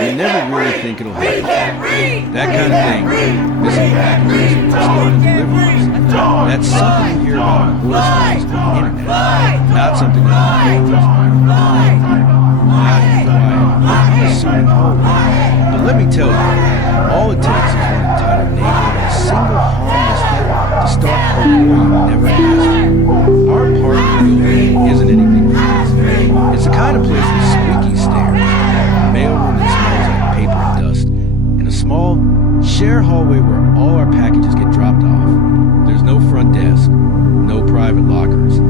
You never really think it'll happen. That kind of thing, missing packages, stolen deliveries, that's something you hear about on horror stories on the internet. Not something that unfolds not in quiet, unassuming home. But let me tell you, all it takes is one entitled Neighbourhood and a single harmless thing to start a war you never asked for. Our apartment building isn't anything fancy. It's the kind of place with squeaky stairs, a mailroom that smells like paper and dust, and a small, shared hallway where all our packages get dropped off. There's no front desk, no private lockers,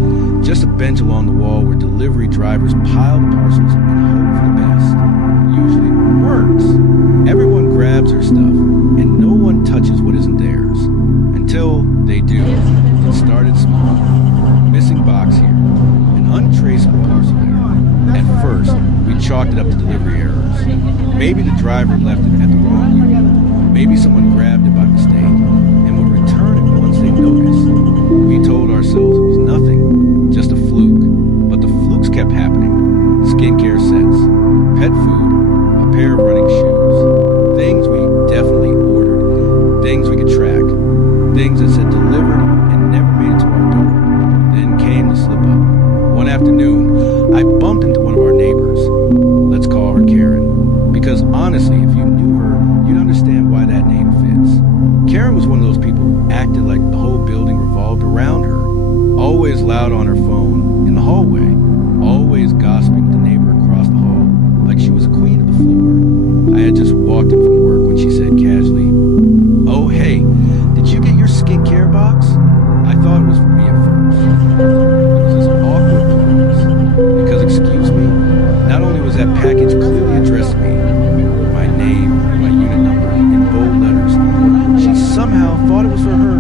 just a bench along the wall where delivery drivers pile the parcels and hope for the best. Usually it works. Everyone grabs their stuff, and no one touches what isn't theirs. Until they do. It started small. Missing box here. An untraceable parcel there. At first, we chalked it up to delivery errors. Maybe the driver left it at the wrong unit. Maybe someone grabbed it by mistake and would return it once they noticed. We told ourselves it was nothing, just a fluke. But the flukes kept happening. Skincare sets, pet food, a pair of running shoes, things we definitely ordered, things we could track, things that said delivered and never made it to our door. Then came the slip up. One afternoon, I bumped into one of our neighbors. Let's call her Karen. Because honestly, if you knew her, you'd understand why that name fits. Karen was one of those people who acted like the whole building revolved around her. Always loud on her phone in the hallway. Always gossiping with the neighbor across the hall like she was a queen of the floor. I had just walked in from work when she said casually, "Oh hey, did you get your skincare box?" I thought it was for me at first. It was this awkward pause. Because excuse me, not only was that package clearly addressed to me, my name, my unit number, in bold letters, she somehow thought it was for her.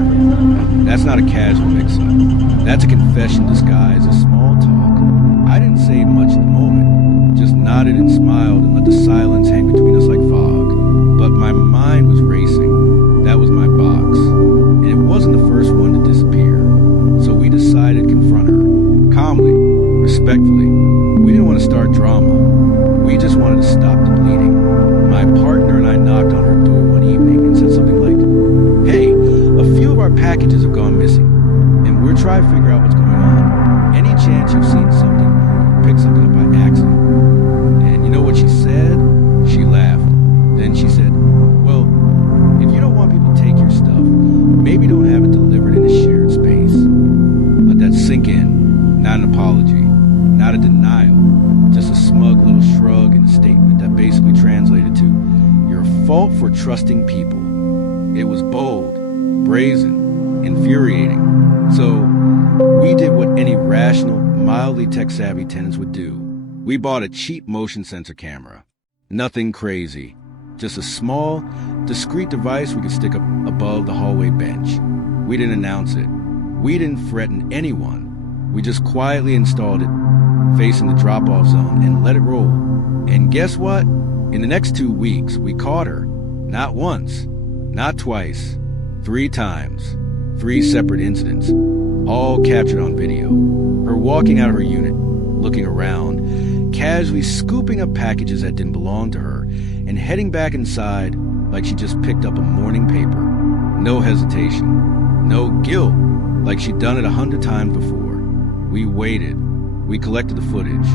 That's not a casual mix-up. That's a confession disguised as small talk. I didn't say much in the moment, just nodded and smiled and let the silence hang between us like fog. But my mind was racing. That was my box. And it wasn't the first one to disappear. So we decided to confront her. Calmly, respectfully. We didn't want to start drama. We just wanted to stop the bleeding. My partner and I knocked on her door one evening and said something like, "Hey, a few of our packages have gone missing, and we're trying to figure out what's going on. Any chance you've seen something, picked something up by accident?" And you know what she said? She laughed. Then she said, "Well, if you don't want people to take your stuff, maybe don't have it delivered in a shared space." Let that sink in. Not an apology. Not a denial. Just a smug little shrug and a statement that basically translated to, "You're a fault for trusting people." It was bold, brazen, infuriating. So we did what any rational, mildly tech-savvy tenants would do. We bought a cheap motion sensor camera. Nothing crazy. Just a small, discreet device we could stick up above the hallway bench. We didn't announce it. We didn't threaten anyone. We just quietly installed it, facing the drop-off zone, and let it roll. And guess what? In the next 2 weeks, we caught her. Not once, not twice, 3 times. 3 separate incidents, all captured on video. Her walking out of her unit, looking around, casually scooping up packages that didn't belong to her, and heading back inside like she just picked up a morning paper. No hesitation, no guilt, like she'd done it 100 times before. We waited, we collected the footage,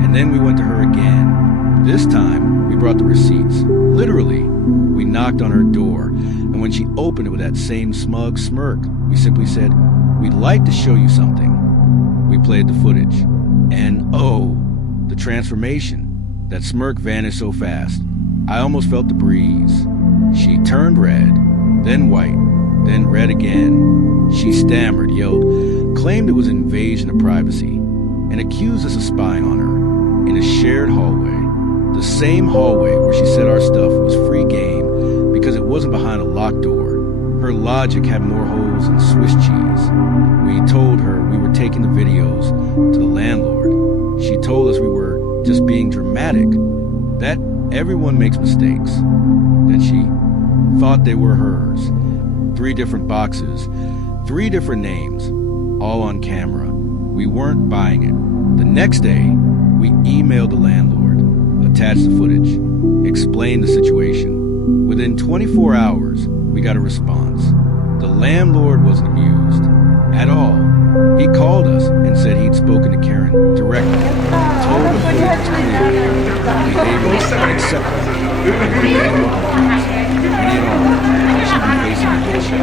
and then we went to her again. This time, we brought the receipts. Literally, we knocked on her door, and when she opened it with that same smug smirk, we simply said, "We'd like to show you something." We played the footage, and oh, the transformation. That smirk vanished so fast, I almost felt the breeze. She turned red, then white, then red again. She stammered, yelled, claimed it was an invasion of privacy, and accused us of spying on her in a shared hallway. The same hallway where she said our stuff was free game because it wasn't behind a locked door. Her logic had more holes than Swiss cheese. We told her we were taking the videos to the landlord. She told us we were just being dramatic, that everyone makes mistakes, that she thought they were hers. 3 different boxes, 3 different names, all on camera. We weren't buying it. The next day, we emailed the landlord, attached the footage. explained the situation. Within 24 hours, we got a response. The landlord wasn't amused at all. He called us and said he'd spoken to Karen directly, told her footage was clear, behavior was unacceptable, and in all, she'd be facing eviction.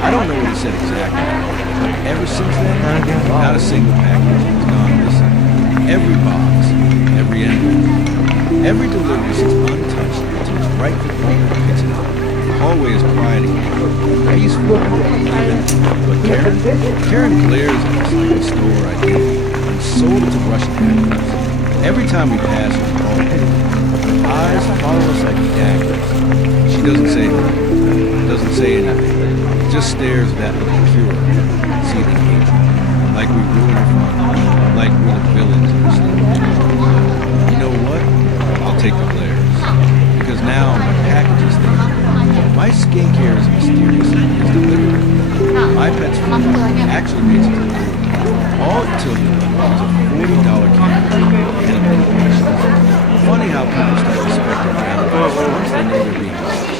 I don't know what he said exactly, but ever since then, not a single package has gone missing. Every box, every envelope, every delivery sits untouched until its rightful owner picks it up. The hallway is quiet again, peaceful, but Karen glares at us like we stole her identity and sold it to Russian hackers. Every time we pass her hallway, her eyes follow us like daggers. She doesn't say anything, just stares with that look of pure, seething hatred, like we ruined her fun, like we're the villains of her story. You know what? I'll take the glares, because now my package is there. My skincare is mysterious and is delivered. My pet's food actually makes it delivered. All it took was a $40 camera and a little patience. Funny how people start respecting alibis once they know they're being watched.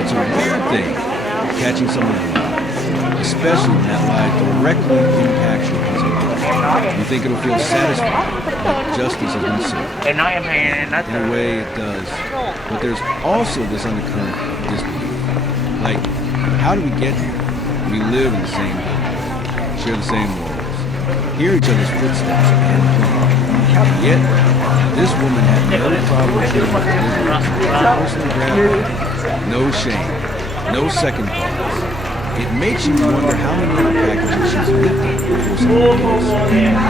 It's a weird thing, catching someone alive, especially when that lie directly impacts your peace of mind. You think it'll feel satisfying, like justice has been served. In a way, it does. But there's also this undercurrent of disbelief. Like, how do we get here? We live in the same building, share the same walls, hear each other's footsteps and plan. And yet, this woman had no problem sharing her deliveries, personally grabbing, no shame, no second thoughts. It makes you wonder how many other packages she's lifted before someone else.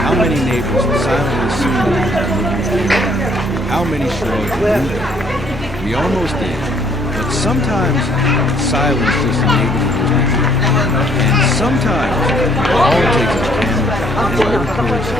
How many neighbors would silently assume that it was delivery. How many shrugged and knew. We almost did. But sometimes silence just enables us to hear. And sometimes all it takes is a camera and a little courage to